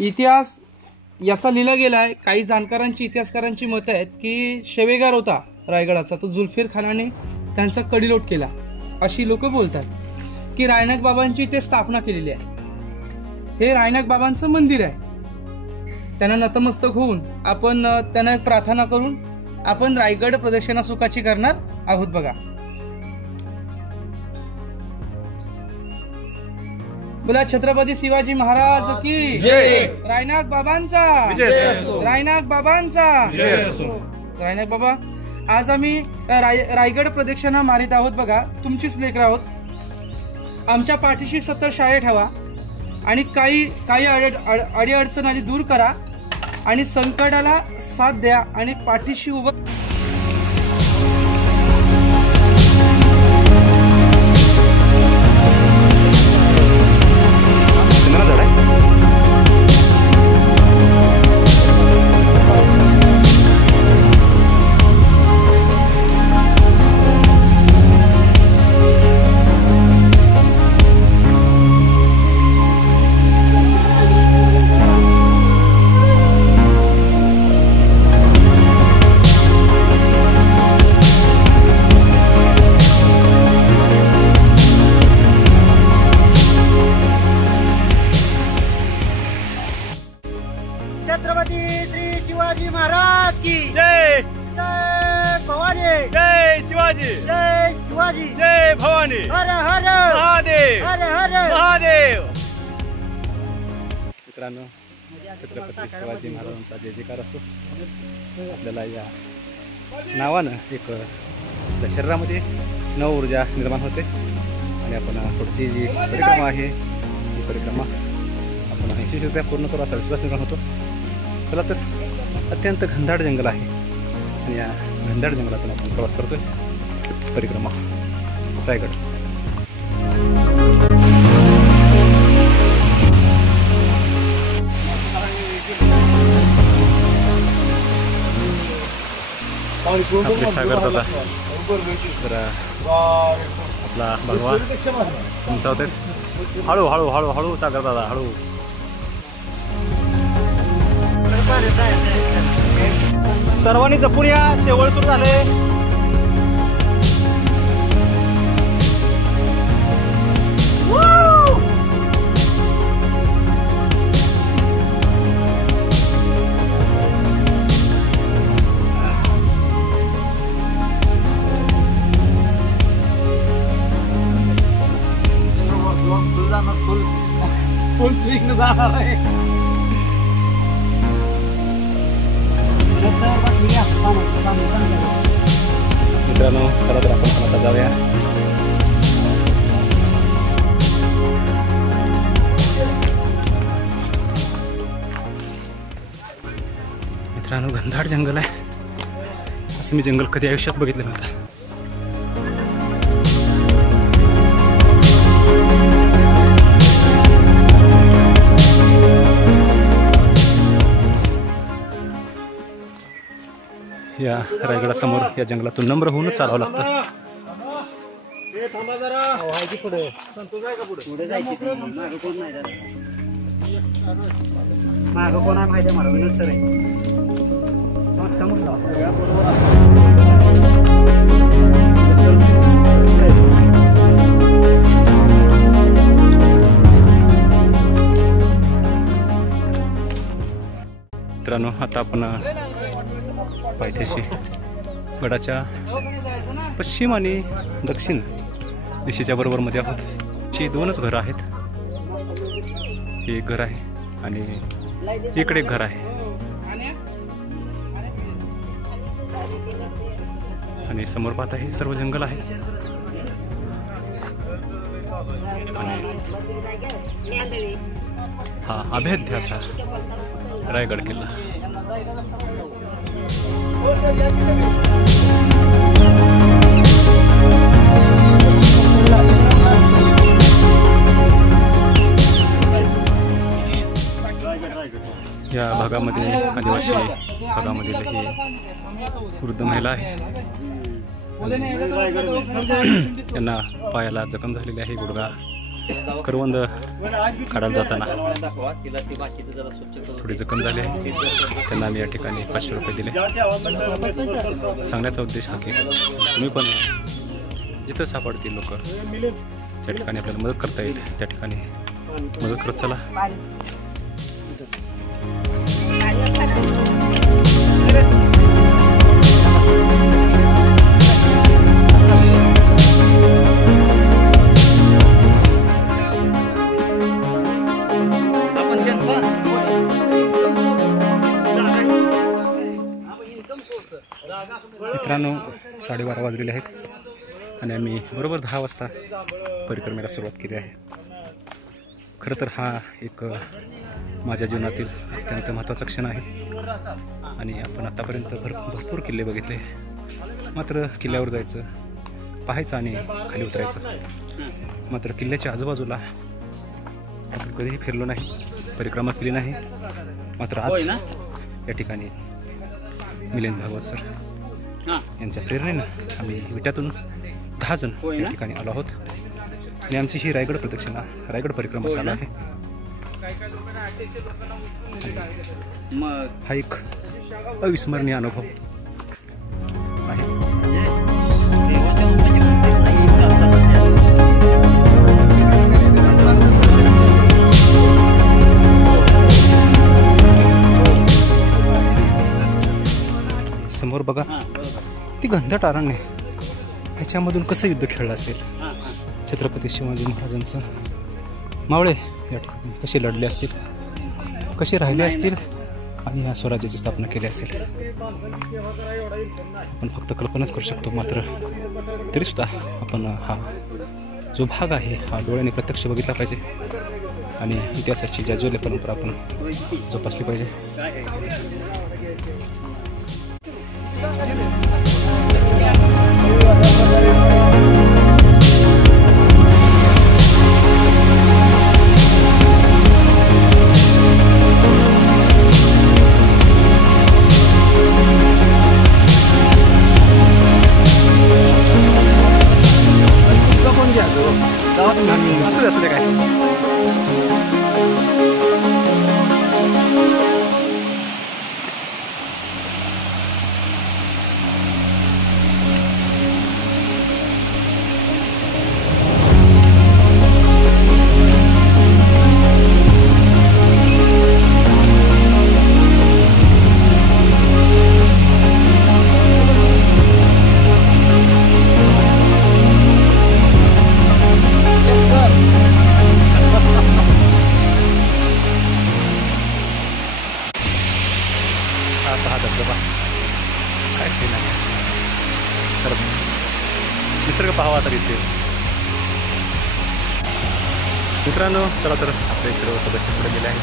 इतिहास याचा लिहिला गेला आहे। काही जाणकारांची इतिहासकारांची मतं आहेत की शवेगार होता रायगडाचा, तो जुल्फिर खानाने त्यांचा कडिलोट केला अशी लोक बोलतात की रायनाग बाबांची इथे स्थापना केलेली आहे। हे रायनाग बाबांचं मंदिर आहे। त्यांना नतमस्तक होऊन आपण त्यांना प्रार्थना करून आपण रायगड प्रदक्षिणा सुखाची करणार आहोत। बघा, बोला छत्रपती शिवाजी महाराज की जय, रायनाग बाबांचा रायनाग बाबांचा रायनाग बाबा, आज आम्ही रायगड प्रदक्षिणा मारित आहोत। बघा, तुमचीच लेकरं आहोत। आमच्या पाठीशी 70 शाळे ठेवा आणि काही अडीअडचण आली दूर करा आणि संकटाला साथ द्या आणि पाठीशी उभं छत्रपती श्री शिवाजी महाराज की जय, जय भवानी, जय शिवाजी, जय शिवाजी, जय भवानी, हर हर महादेव, हर हर महादेव। मित्रांनो, छत्रपती शिवाजी महाराजांचा जय जयकार असो। आपल्याला या नावानं एक शरीरामध्ये नव ऊर्जा निर्माण होते आणि आपण पुढची जी परिक्रमा आहे ती परिक्रमा आपण 80% पूर्ण करू असा विश्वास निर्माण होतो। चला तर, अत्यंत घनदाट जंगल आहे आणि या घनदाट जंगलातून आपण प्रवास करतोय परिक्रमा रायगड। आपले सागर दादा जरा आपला भगवा तुमचा होते। हळू हळू हळू हळू सागर दादा, हळू। सर्वांनी जपून या, शेवळ सुरू झाले। फुल स्विंग जाणार आहे। मित्रांनो, चला तर आपण आता जाऊया। मित्रांनो, घनदाट जंगल आहे, असं मी जंगल कधी आयुष्यात बघितलं नव्हतं। या रायगडासमोर या जंगलातून नम्र होऊनच चालावं लागतं। मित्रांनो, आता आपण पायथ्याशी गडाच्या पश्चिम आणि दक्षिण दिशेच्या बरोबरमध्ये आहोत। ची दोनच घरं आहेत, हे एक घर आहे आणि इकडे एक घर आहे आणि समोर पाहता हे सर्व जंगल आहे आणि हा अभेद्य असा रायगड किल्ला। या भागामध्ये आदिवासी भागामध्ये ही वृद्ध महिला आहे, त्यांना पायाला जखम झालेली आहे, गुडघा करवंद काढायला जाताना दाखवा तिला ती बाकीचं जरा स्वच्छ करून थोडी जखम झाली आहे. त्यांना आम्ही या ठिकाणी 500 रुपये दिले. सांगण्याचा उद्देश हा की तुम्ही पण जिथं सापडतील लोक त्या ठिकाणी आपल्याला मदत करता येईल त्या ठिकाणी मदत करत चला. मित्रांनो 12:30 वाजलेले आहेत आणि आम्ही बरोबर 10 वाजता परिक्रमेला सुरुवात केली आहे. खरं तर हा एक माझ्या जीवनातील अत्यंत महत्त्वाचा क्षण आहे आणि आपण आत्तापर्यंत भरपूर किल्ले बघितले. मात्र किल्ल्यावर जायचं, पाहायचं आणि खाली उतरायचं. मात्र किल्ल्याच्या आजूबाजूला आपण कधीही फिरलो नाही, परिक्रमा केली नाही. मात्र आज या ठिकाणी मिलिंद भागवत सर यांच्या प्रेरणेनं आम्ही विट्यातून 10 जण या ठिकाणी आलो आहोत आणि आमची ही रायगड प्रदक्षिणा, रायगड परिक्रमा चालू आहे. हा एक अविस्मरणीय अनुभव आहे. समोर बघा ती घनदाट अरण्य, ह्याच्यामधून कसं युद्ध खेळलं असेल. छत्रपती शिवाजी महाराजांचं मावळे या ठिकाणी कसे लढले असतील, कसे राहिले असतील आणि या स्वराज्याची स्थापना केली असेल आपण फक्त कल्पनाच करू शकतो. मात्र तरीसुद्धा आपण हा जो भाग आहे हा डोळ्याने प्रत्यक्ष बघितला पाहिजे आणि इतिहासाची जाज्वल्य परंपरा आपण जोपासली पाहिजे. असू दे काय धबधबा काय ते नाही खरंच निसर्ग पाहावा तर इथे. मित्रांनो चला तर आपले सर्व सदस्य पुढे गेले आहेत.